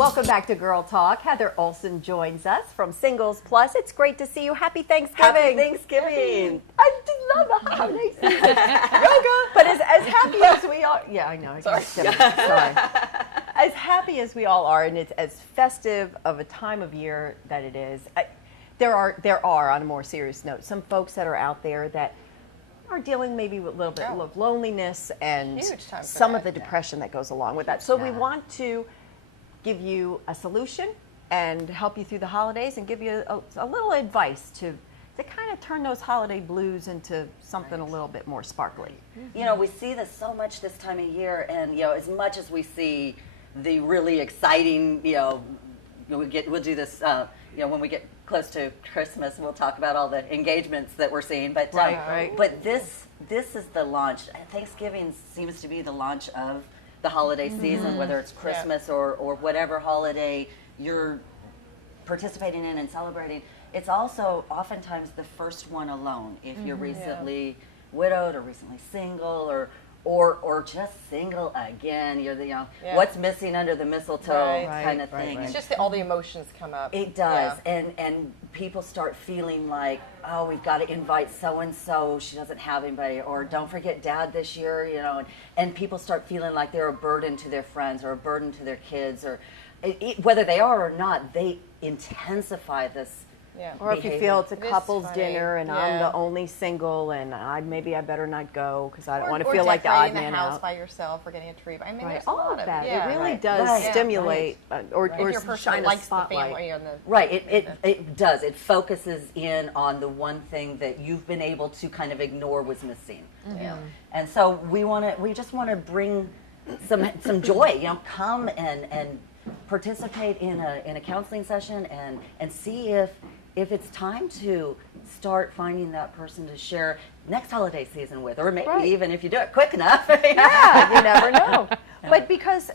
Welcome back to Girl Talk. Heather Olson joins us from Singles Plus. It's great to see you. Happy Thanksgiving. Happy Thanksgiving. I just love the holiday season. Yoga. But as happy as we are, yeah, I know. Sorry. Sorry. As happy as we all are, and it's as festive of a time of year that it is, there are, on a more serious note, some folks that are out there that are dealing maybe with a little bit of loneliness and some of the depression that goes along with that. So we want to give you a solution and help you through the holidays and give you a little advice to kind of turn those holiday blues into something a little bit more sparkly. You know, we see this so much this time of year, and you know, as much as we see the really exciting, we'll do this, when we get close to Christmas, we'll talk about all the engagements that we're seeing. But but this is the launch. Thanksgiving seems to be the launch of the holiday season, whether it's Christmas or whatever holiday you're participating in and celebrating. It's also oftentimes the first one alone. If you're recently widowed or recently single or just single again, you're the what's missing under the mistletoe kind of thing. It's just all the emotions come up. It does, and people start feeling like, oh, we've got to invite so and so. She doesn't have anybody, or don't forget Dad this year, and people start feeling like they're a burden to their friends or a burden to their kids, or whether they are or not, they intensify this. Or if you feel it's a couple's dinner and I'm the only single and maybe I better not go because I don't want to feel like the odd man out. Or decorating the house by yourself or getting a tree. I mean, there's all a lot of that. It really does stimulate or shine a spotlight. It does. It focuses in on the one thing that you've been able to kind of ignore was missing. And so we just want to bring some joy. Come and participate in a counseling session and see if it's time to start finding that person to share next holiday season with, or maybe even if you do it quick enough. You never know. But because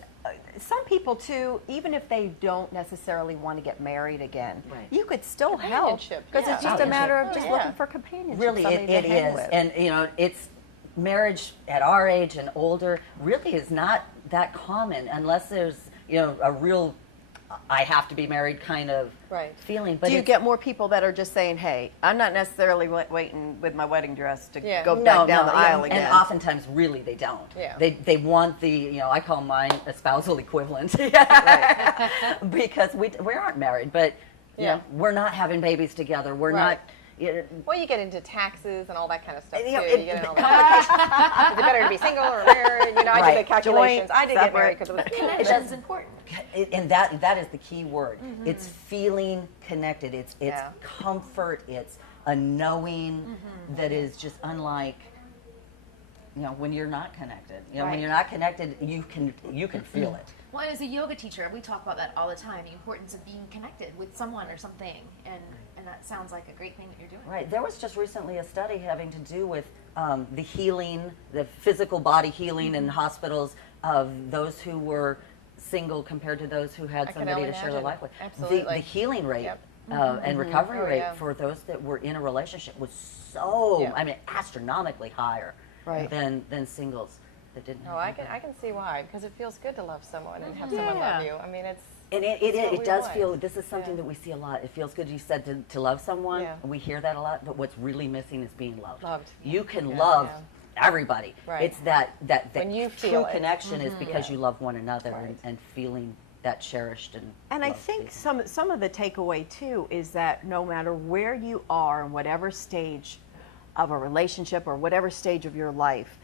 some people too, even if they don't necessarily want to get married again, you could still help because it's just a matter of just looking for companionship. Really, it is, and it's marriage at our age and older really is not that common unless there's a real I have to be married kind of feeling. But do you get more people that are just saying, hey, I'm not necessarily waiting with my wedding dress to go back down the aisle again? And oftentimes, really, they don't. They want the, I call mine a spousal equivalent. Because we aren't married, but we're not having babies together. We're not. Well, you get into taxes and all that kind of stuff too. You get into all that. Is it better to be single or married? I did the calculations. I did get married because it was connection is important. And that is the key word. It's feeling connected. It's comfort. It's a knowing that is just unlike when you're not connected. When you're not connected, you can feel it. Well, as a yoga teacher, we talk about that all the time, the importance of being connected with someone or something, and that sounds like a great thing that you're doing. Right. There was just recently a study having to do with the healing, the physical body healing in hospitals of those who were single compared to those who had somebody to share their life with. Absolutely. The healing rate and recovery rate for those that were in a relationship was so, astronomically higher than singles. No, I can see why, because it feels good to love someone and have someone love you. I mean, it does feel. This is something that we see a lot. It feels good. You said to love someone. Yeah. We hear that a lot. But what's really missing is being loved. Loved. You can love everybody. Right. It's that when you true connection is because you love one another and feeling that cherished and I think some of the takeaway too is that no matter where you are in whatever stage of a relationship or whatever stage of your life.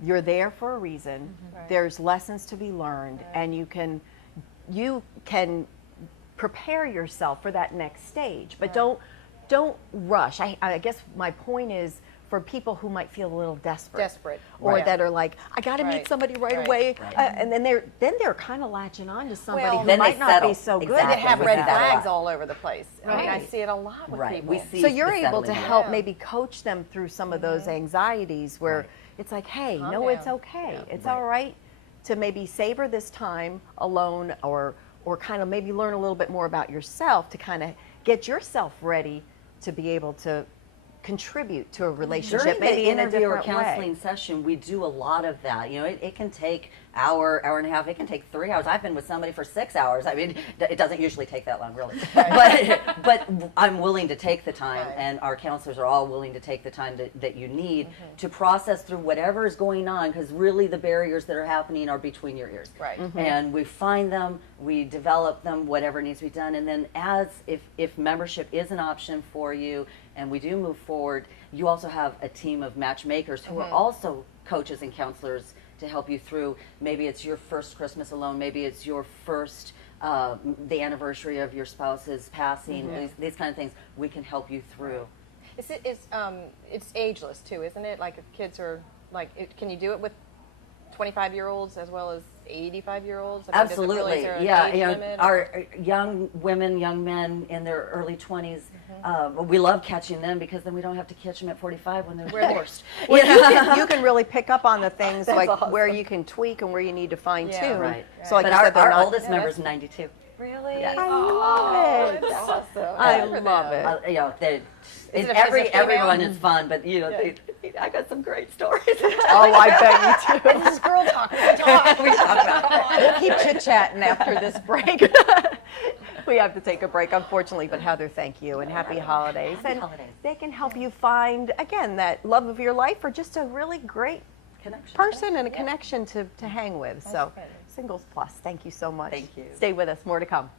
You're there for a reason. There's lessons to be learned, and you can prepare yourself for that next stage. But don't rush. I guess my point is for people who might feel a little desperate, or that are like, I got to meet somebody right away, and then they're kind of latching on to somebody who might not be so good. They have red flags all over the place. I mean, I see it a lot with people. So you're able to help maybe coach them through some of those anxieties where it's like, hey, it's okay. It's all right to maybe savor this time alone, or kind of maybe learn a little bit more about yourself to kind of get yourself ready to be able to contribute to a relationship, During maybe the in a interview or different counseling way. session, we do a lot of that. You know, it can take hour and a half. It can take 3 hours. I've been with somebody for 6 hours. I mean, it doesn't usually take that long, really. But I'm willing to take the time, and our counselors are all willing to take the time that you need to process through whatever is going on, because really the barriers that are happening are between your ears. Right. And we find them, we develop them, whatever needs to be done, and then if membership is an option for you, and we do move forward, you also have a team of matchmakers who are also coaches and counselors to help you through. Maybe it's your first Christmas alone, maybe it's your first, the anniversary of your spouse's passing, these kind of things. We can help you through. It's ageless too, isn't it? Like if kids are can you do it with 25-year-olds as well as 85-year-olds? Absolutely, yeah. You know, our young women, young men in their early 20s, we love catching them because then we don't have to catch them at 45 when they're divorced. Well, you can really pick up on the things like awesome. where you can tweak and where you need to fine tune. Right. So like But you said, they're our not- oldest member is 92. Really? Yes. I love it. That's awesome. I Good for love them. it. You know, Is it a female? everyone is fun, but you know, I got some great stories. Oh, I bet you do. This is girl talk. We talk about it. We'll keep chit-chatting after this break. We have to take a break, unfortunately, but Heather, thank you, and happy holidays. Happy And holidays. they can help you find, again, that love of your life or just a really great Connection. person and a connection to hang with. So, good. Singles Plus, thank you so much. Thank you. Stay with us, more to come.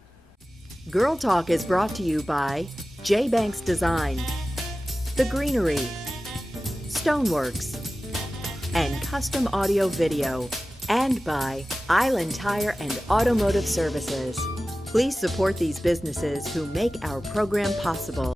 Girl Talk is brought to you by J. Banks Design, The Greenery, Stoneworks, and Custom Audio Video, and by Island Tire and Automotive Services. Please support these businesses who make our program possible.